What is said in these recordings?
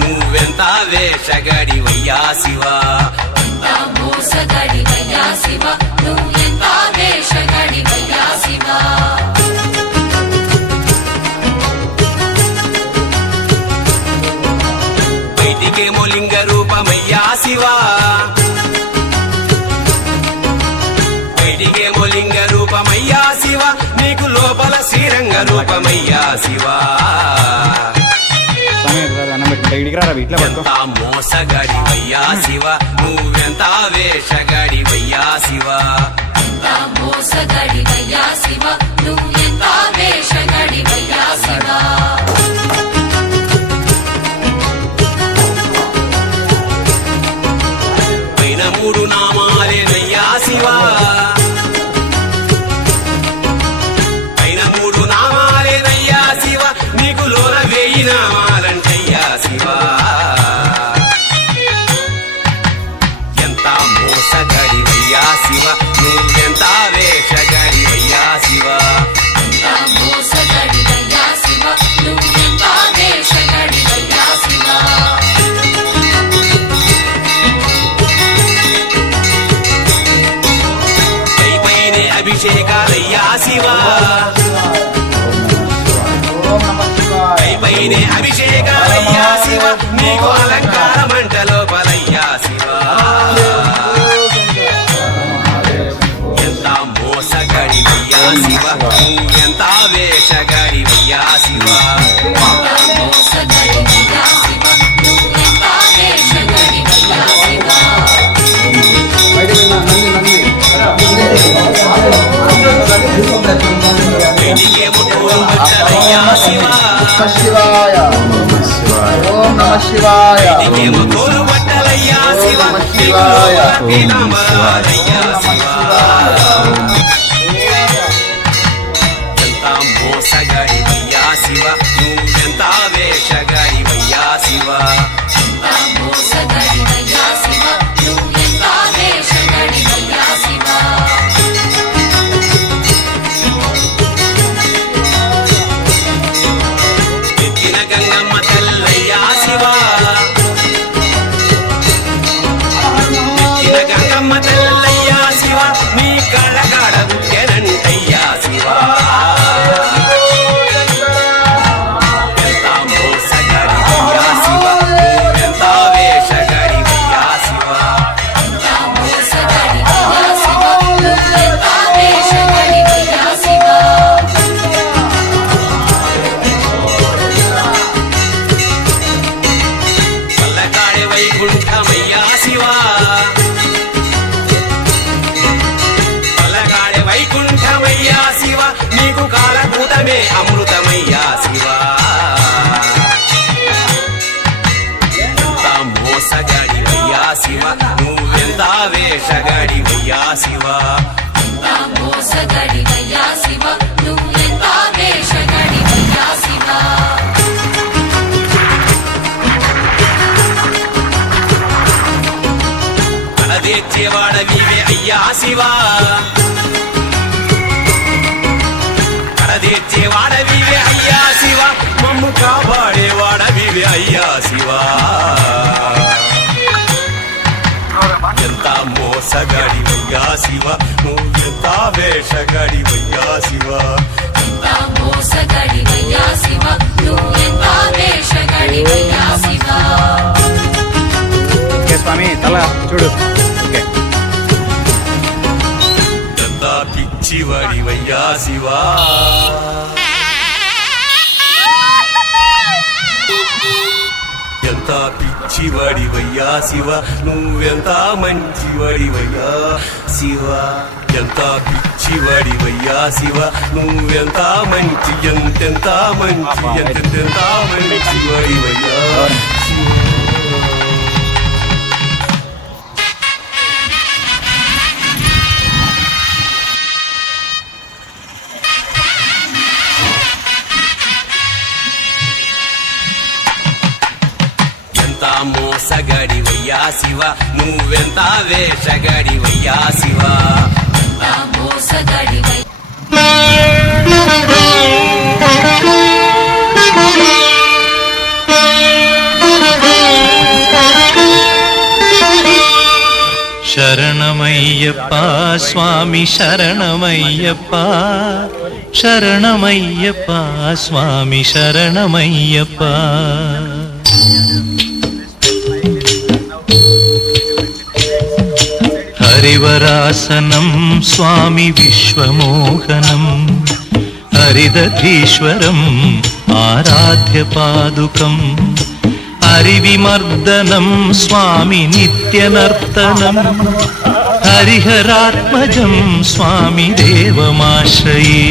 నువ్వెంత వేషగాడివయ్యా శివ, మోసగాడివయ్యా శివ, నువ్వెంత వేషగాడివయ్యా శివ. బయటికేమో లింగ రూపమయ్యా శివ, బయటికేమో లింగ రూపమయ్యా శివ, నీకు లోపల శ్రీరంగ రూపమయ్యా శివ. ఎంత మోసగాడివయ్యా శివ, నువ్వెంత వేషగాడివయ్యా శివ, మోసగాడివయ్యా శివ, నువ్వెంత వేషగాడివయ్యా శివ. పైన మూడు నామాలేనయ్యా శివ, పైన మూడు నామాలేనయ్యా శివ, నీకు లోన వేయి నామాలంటయ్యా శివ. ఎంత మోసగాడివయ్యా శివ, నువ్వెంత వేషగాడివయ్యా శివ, మోసగాడివయ్యా శివ, నువ్వెంత వేషగాడివయ్యా శివ. పైపైనే అభిషేకాలయ్యా శివ, పైపైనే అభిషేకాలయ్యా శివ, నీకు అలంకార మంట లోపలయ్యా శివ. ఎంత మోసగాడివయ్యా శివ, నువ్వెంత వేషగాడివయ్యా శివ, మోసగాడివయ్యా శివ, నువ్వెంత వేషగాడివయ్యా శివ. బయటికేమో తోలు బట్టలయ్యా శివ, శివాయ ఓం నమ శివాయ బయటికేమో తోలు బట్టలయ్యా శివ, నీకు లోపల పీతాంబరాలయ్యా శివ. ఎంత మోసగాడివయ్యా శివ, నువ్వెంత వేషగాడివయ్యా శివ, మోసగాడివయ్యా శివ, నువ్వెంత వేషగాడివయ్యా శివ. ఎత్తిన గంగమ్మ తల్లయ్యా శివ, ఎత్తిన గంగమ్మ తల్లయ్యా శివ, నీ కళ్ళకాడ గుట్టెనంటయ్యా శివ. ఎంత మోసగాడివయ్యా శివ, నువ్వెంత వేషగాడివయ్యా శివ, మోసగాడివయ్యా శివ, నువ్వెంత వేషగాడివయ్యా శివ. కళ్ళకాడే వైకుంఠమయ్యా శివ, కళ్ళకాడే వైకుంఠమయ్యా శివ, నీకు కాలకూటమే అమృతమయ్యా శివ. ఎంత మోసగాడివయ్యా శివ, నువ్వెంత వేషగాడివయ్యా శివ, మోసగాడివయ్యా శివ, నువ్వెంత వేషగాడివయ్యా శివ. కడదేర్చేవాడవివే అయ్యా శివ, కడదేర్చేవాడవివే అయ్యా శివ, మమ్ము కాపాడేవాడవివే అయ్యా శివ. ఎంత మోసగాడివయ్యా శివ, నువ్వెంత వేషగాడివయ్యా శివ, మోసగాడివయ్యా శివ, నువ్వెంత వేషగాడివయ్యా శివ. స్వామి తల చూడు ఎంత పిచ్చివాడివయ్యా శివ, ఎంత పిచ్చివాడివయ్యా శివ, నువ్వెంత మంచివాడివయ్యా శివ, ఎంత పిచ్చివాడివయ్యా శివ, నువ్వెంత మంచి, ఎంతెంత మంచి, ఎంతెంత మంచివాడివయ్యా శివ. ఎంత మోసగాడివయ్యా శివ, నువ్వెంత వేషగాడివయ్యా శివ, మోసగాడివయ్యా Thank you. శరణమయ్యప్ప స్వామి శరణమయ్యప్ప శరణమయ్యప్ప స్వామి శరణమయ్యప్ప హరివరాసనం స్వామి విశ్వమోహనం హరిదధీశ్వరం ఆరాధ్య పాదుకం హరివిమర్దనం స్వామి నిత్యనర్తనం హరిహరాత్మజం స్వామి దేవమాశ్రయే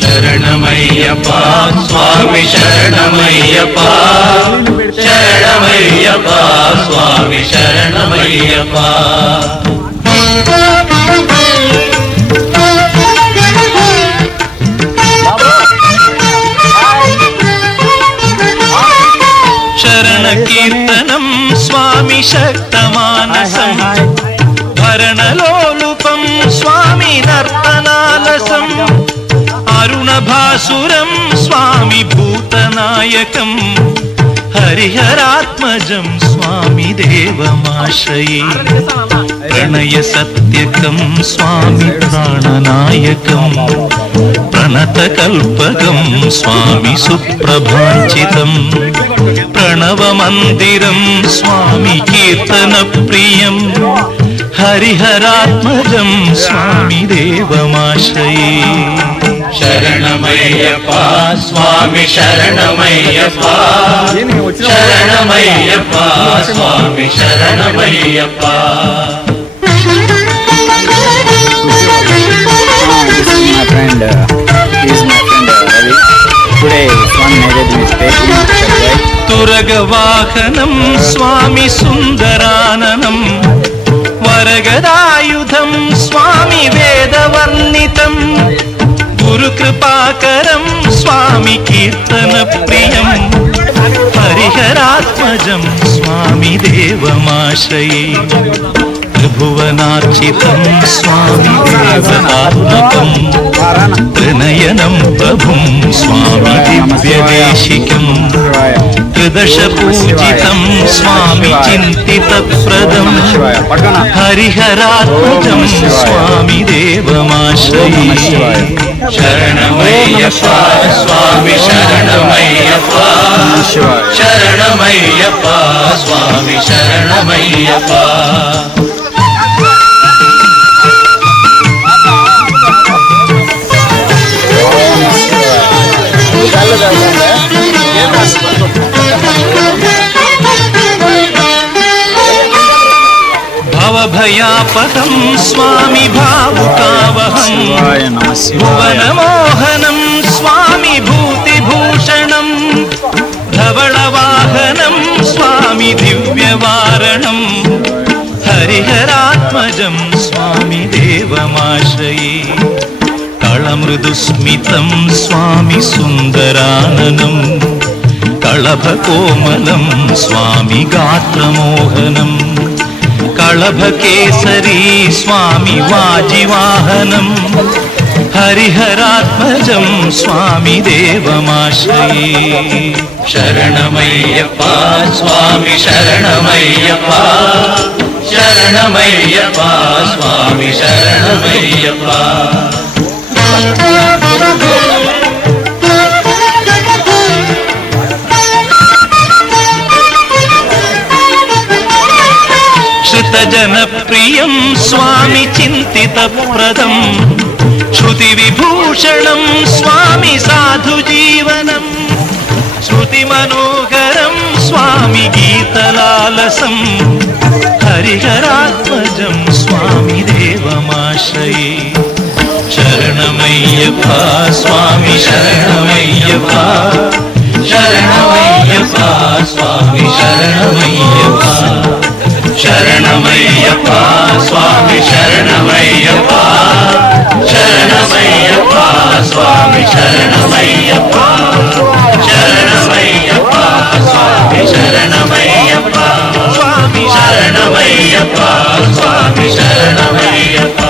శరణమయ్యప్ప స్వామి శరణమయ్యప్ప శరణమయ్యప్ప స్వామి శరణమయ్యప్ప శరణ కీర్తనం స్వామి శక్తమానసం భరణలోలుపం స్వామి నర్తనాలసం అరుణభాసురం స్వామి భూతనాయకం హరిహరాత్మజం స్వామి దేవమాశ్రయే ప్రణయ సత్యకం స్వామి ప్రాణనాయకం ప్రణతకల్పకం స్వామి సుప్రభాంచితం ప్రణవమందిరం స్వామి కీర్తన ప్రియం హరిహరాత్మజం స్వామి దేవమాశ్రయే శరణమయ్యప్ప స్వామి శరణమయ్యప్ప శరణమయ్యప్ప స్వామి శరణమయ్యప్ప My friend, he is my friend Ravi. Today, Swami Naivedya is taking subject. తురగవాహనం స్వామి సుందరాననం వరగదాయుధం స్వామి వేదవర్ణితం గురుకృపాకరం స్వామి కీర్తన ప్రియం హరిహరాత్మజం స్వామి దేవమాశ్రయే త్రిభువనార్చితం స్వామి దేవతాత్మకం త్రినయనం ప్రభుం స్వామి దివ్యదేశికం త్రిదశ పూజితం స్వామి చింతితప్రదం హరిహరాత్మజం స్వామి దేవమాశ్రయే శరణమయ్యప్ప స్వామి శరణమయ్యప్ప శరణమయ్యప్ప స్వామి శరణమయ్యప్ప భవభయాపహం స్వామి భావుకావహం భువనమోహనం స్వామి భూతిభూషణం ధవళవాహనం స్వామి దివ్యవారణం హరిహరాత్మజం స్వామి దేవమాశ్రయే కళమృదుస్మితం స్వామి సుందరాననం కళభకోమలం స్వామి గాత్రమోహనం కళభకేసరీ స్వామి వాజివాహనం హరిహరాత్మజం స్వామి దేవమాశ్రయే శరణమయ్యప్ప స్వామి శరణమయ్యప్ప శరణమయ్యప్ప స్వామి శరణమయ్యప్ప శ్రుతజనప్రియం స్వామి చింతితప్రదం శృతివిభూషణం స్వామి సాధుజీవనం శృతిమనోహరం స్వామి గీతలాలసం హరిహరాత్మజం స్వామి దేవమాశ్రయే శరణమయ్యప్ప స్వామి శరణమయ్యప్ప శరణమయ్యప్ప స్వామి శరణమయ్యప్ప శరణమయ్యప్ప స్వామి శరణమయ్యప్ప శరణమయ్యప్ప స్వామి శరణమయ్యప్ప శరణమయ్యప్ప స్వామి శరణమయ్యప్ప స్వామి శరణమయ్యప్ప స్వామి శరణమయ్యప్ప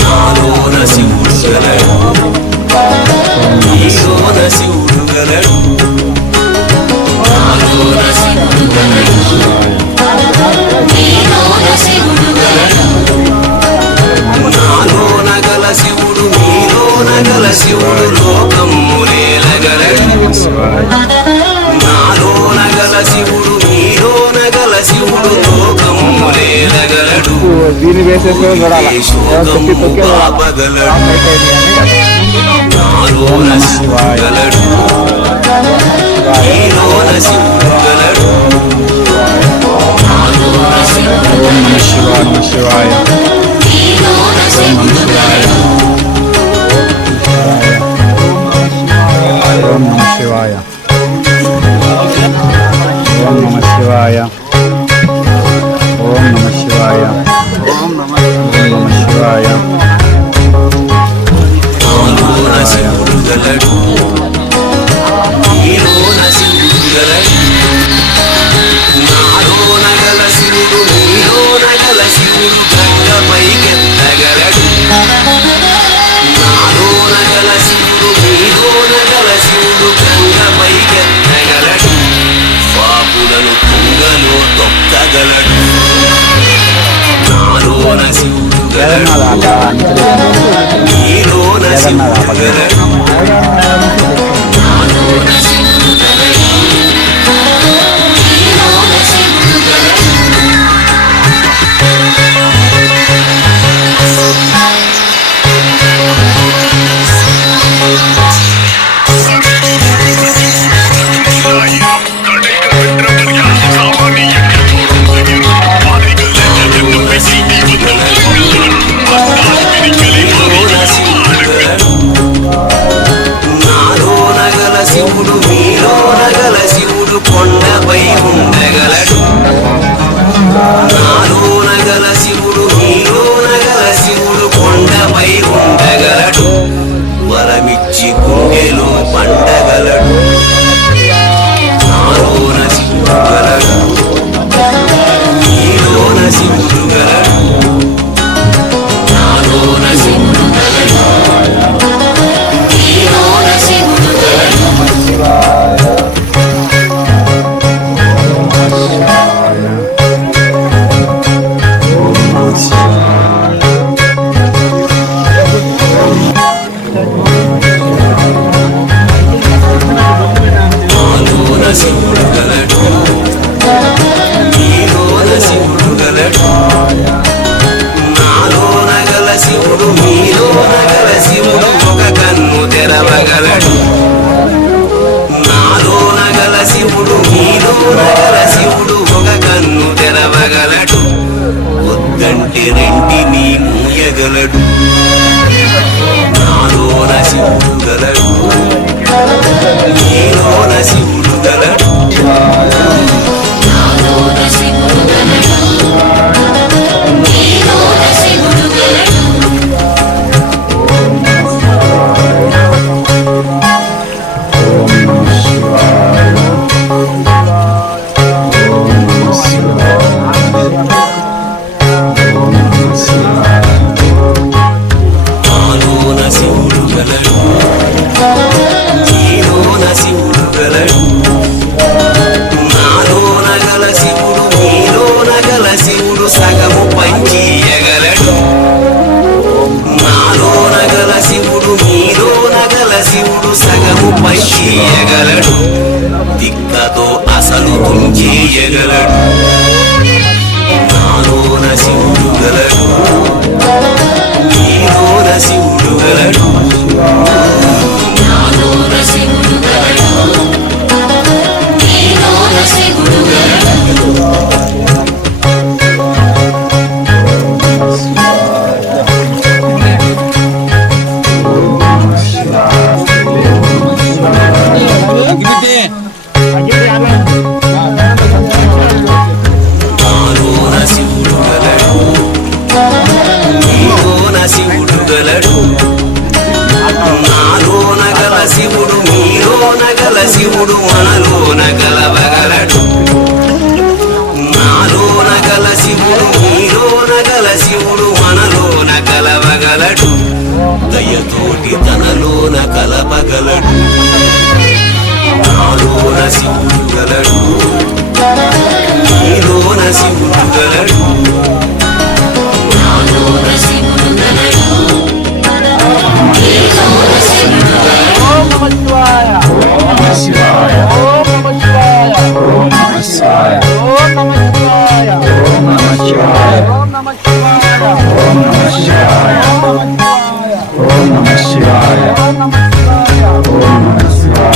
నాలోన శివుడు గలడు నీలోన శివుడు గలడు నాలోన శివుడు గలడు నీలోన శివుడు గలడు నాలోన గల శివుడు నీలోన గల శివుడు లోకములేలగలడు నాలోన గల శివుడు నీలోన గల శివుడు లోకములేలగలడు దీన్ని వేసేసి చూడాలి పాపగలడు నాలోన శివుడు గలడు నీలోన శివుడు గలడు నాలోన శివుడు శివాయ నీలోన శివుడు గలడు ఓం నమ శివాయ ఓం నమ శివాయ ఓం నమ శివాయ ఓం నమ శివాయ నాలోన శివుడు గలడు నీలోన శివుడు గలడు నాలోన గల శివుడు నీలోన గల శివుడు గంగపైకెత్తగలడు నాలోన గల శివుడు నీలోన గల శివుడు గంగపైకెత్తగలడు పాపులను తుంగలో తొక్కగలడు నాలోన శివుడు గలడు నీలోన శివుడు గలడు నాలోన శివుడు గలడు నీలోన శివుడు గలడు నాలోన గల శివుడు నీలోన గల శివుడు కొండపై ఉండగలడు నాలోన గల శివుడు నీలోన గల శివుడు కొండపై ఉండగలడు వరమిచ్చి గుండెలో పండగలడు నాలోన శివుడు గలడు నీలోన శివుడు గలడు నాలోన శివుడు గలడు నీలోన శివుడు గలడు ఆడగలడు తిక్కతో అసలు తుంచేయగలడు నాలోన శివుడు గలడు నీలోన శివుడు గలడు నాలోన శివుడు గలడు నీలోన శివుడు గలడు నాలోన శివుడు గలడు నీలోన శివుడు గలడు నాలోన గల శివుడు నీలోన గల శివుడు మనలోన గలవగలడు నాలోన గల శివుడు నీలోన గల శివుడు మనలోన కలవగలడు దయతోటి తనలోన కలపగలడు నాలోన శివుడు గలడు నీలోన శివుడు గలడు నాలోన శివుడు గలడు నీలోన శివుడు గలడు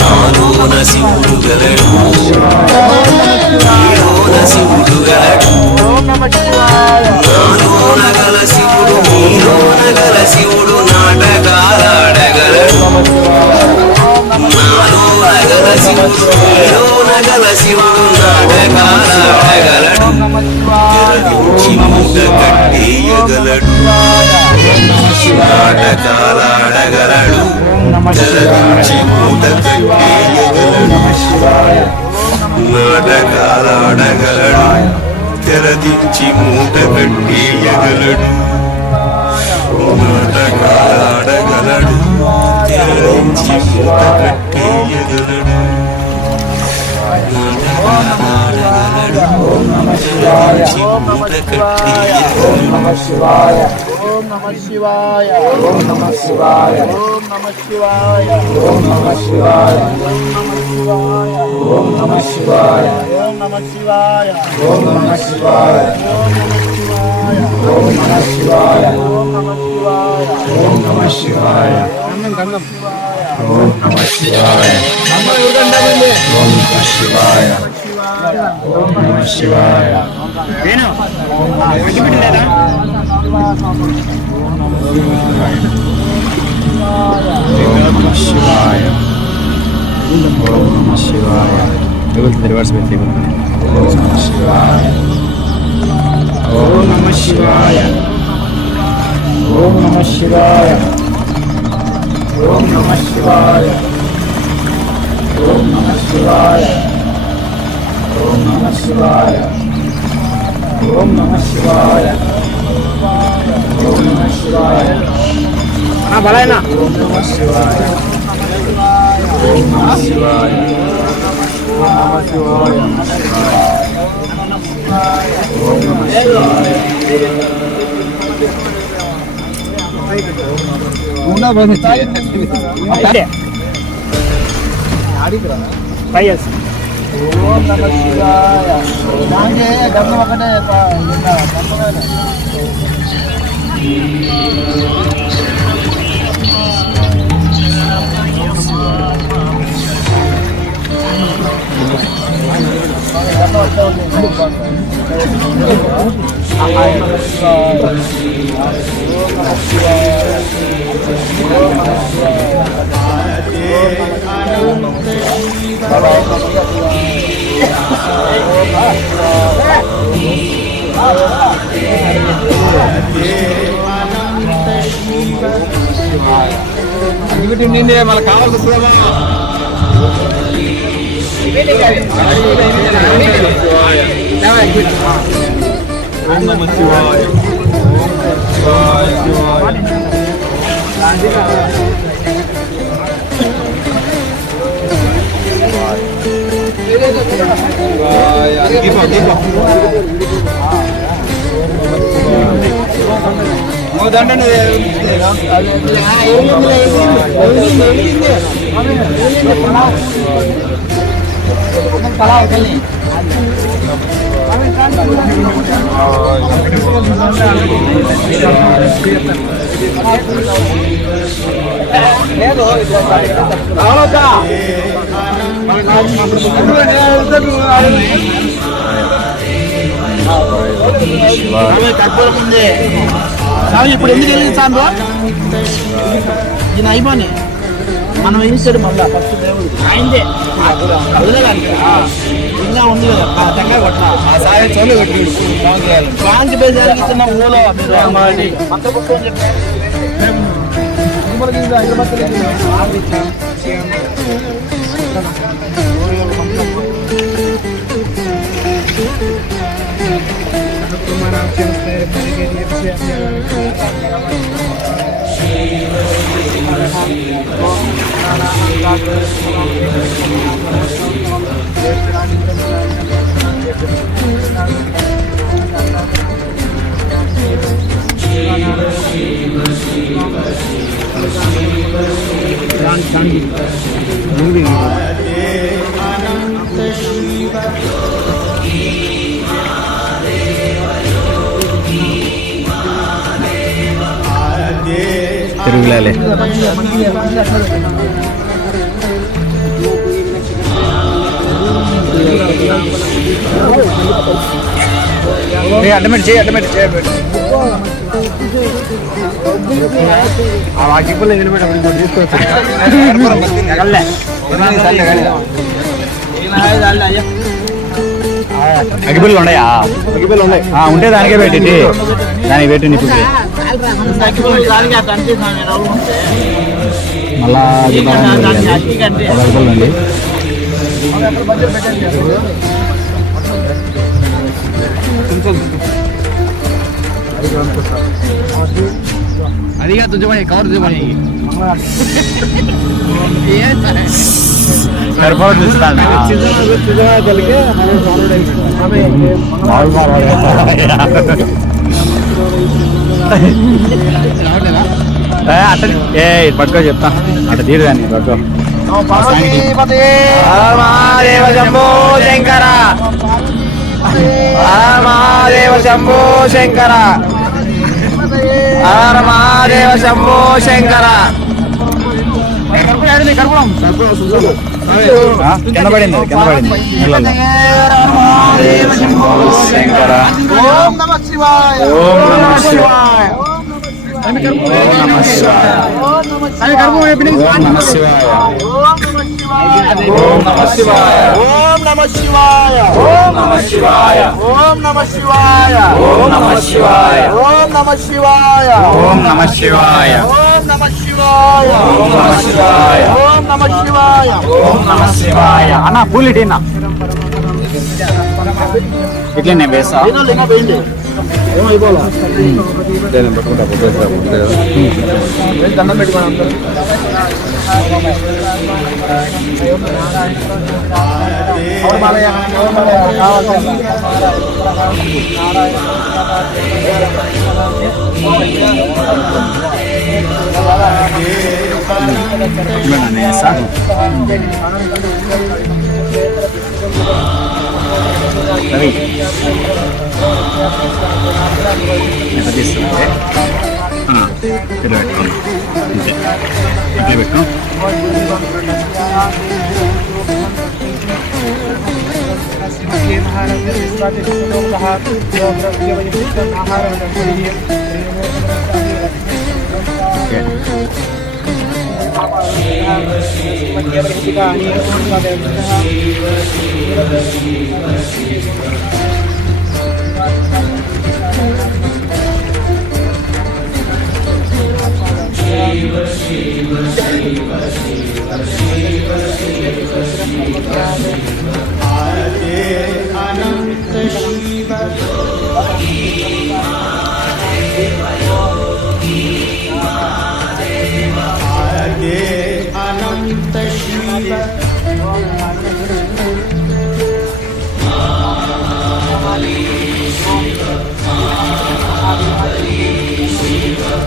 నాలోన శివుడు గలడు నీలోన శివుడు గలడు నాలోన గల శివుడు నీలోన గల శివుడు నాటకాలాడగలడు నాలోన గల శివుడు నీలోన గల శివుడు నాటకాలాడగలడు తెరదించి మూట కట్టేయగలడు నాటకాలాడగలడు తెరదించి మూట కట్టేయగలడు నాటకాలాడగలడు తెరదించి మూట కట్టేయగలడు నాటకాలాడగలడు తెరదించి మూట కట్టేయగలడు నాటకాలాడగలడు తెరదించి మూట కట్టేయగలడు రివర్స్ పెట్టి ఓం నమ శివాయ ఓం నమ శివాయ ఓం నమ శివాయ ఓం నమ శివాయ ఓం నమ శివాయ ఓం నమ శివాయ ఓం నమ శివాయ ఓం నమ శివాయ బలైనా ఓం నమ శివాయ ఓం నమ శివాయ ఓం నమ శివాయ ఓం నమ శివాయ ఓం నమ శివాయ నాకే గమ్యం ఒకటే నిన్నే మనకు కావాల్సిన ఓం నమ శివాయ దీపం ఇప్పుడు ఎందుకు వెళ్ళిస్తాను ఈయన అయిపోయి మనం వేసాడు మళ్ళా ఫస్ట్ దేవుడు ఆయనదే ఇంకా ఉంది కదా తెంకాయ కొట్టాలి బాంక్ బేజారికి ఇచ్చిన ఊలో మత పుస్తకం చెప్పారు తిరుగులాలే అడ్డమెంట్ చేయి అడ్డమెంట్ చేయబెట్టి వాకిప్పులు నిలబెట్టి తీసుకోవచ్చు అగిపిల్లలు ఉన్నాయా అగిపిల్లలు ఉన్నాయి ఉంటే దానికే పెట్టి దానికి పెట్టి ఇప్పుడు మళ్ళా అగిపిల్లండి అదిగా తుజమని కవర్ తుజమని అట్ట పట్టుకో చెప్తా అట్ట తీరు కానీ పట్టుకో మహాదేవ శంభో శంకర మహాదేవ శంభో శంకర మహాదేవ శంభో శంకర కింద పడింది శంకర ఓం నమ శివాయ ఓం నమ శివాయ ఓం నమ శివాయ ఓం నమ శివాయ ఓం నమ శివాయ ఓం నమ శివాయ ఓం నమ శివాయ ఓం నమ శివాయ ఓం నమ శివాయ ఓం నమ శివాయ ఓం నమ శివాయ ఓం నమ శివాయ ఓం నమ శివాయ ఓం నమ శివాయ ఓం నమ శివాయ అన్న పూలిటేనా ఇట్లనే వేసా ఏమైపోలా దండం పెట్టుకోండి ఎంత తీస్తుంటే పెట్టుకోండి అంతే ఇట్లా పెట్టు Shiva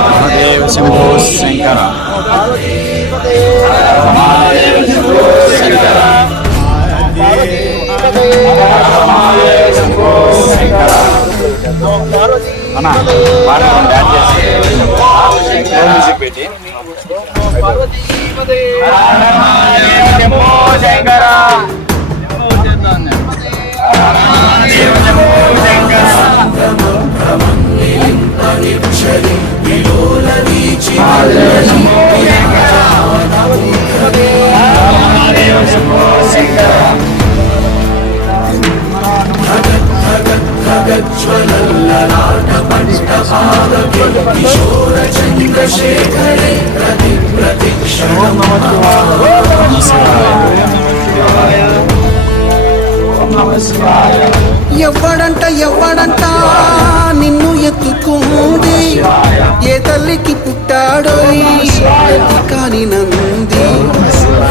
మహాదేవ శంభో శంకర అన్నా డాన్స్ చేసి మ్యూజిక్ పెట్టి శంకర ఎవ్వడంట నిన్ను ఎత్తుకుంది ఏ తల్లికి పుట్టాడో కాని నంది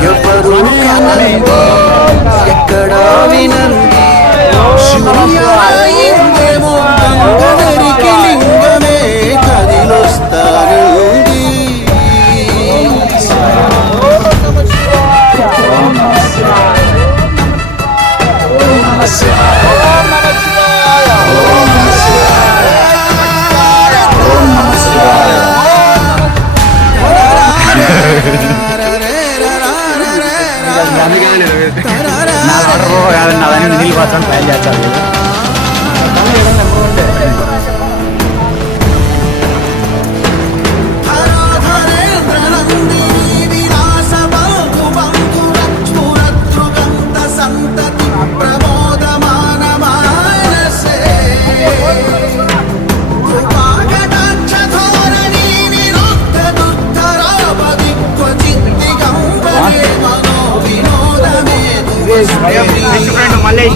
ఎవరు కనంది ఎక్కడా వినంది శూన్యమో గంగదరికి లింగమే కదిలొస్తారండి నాదని నీళ్ళు కోసం ట్రై చేస్తారు మళ్ళీ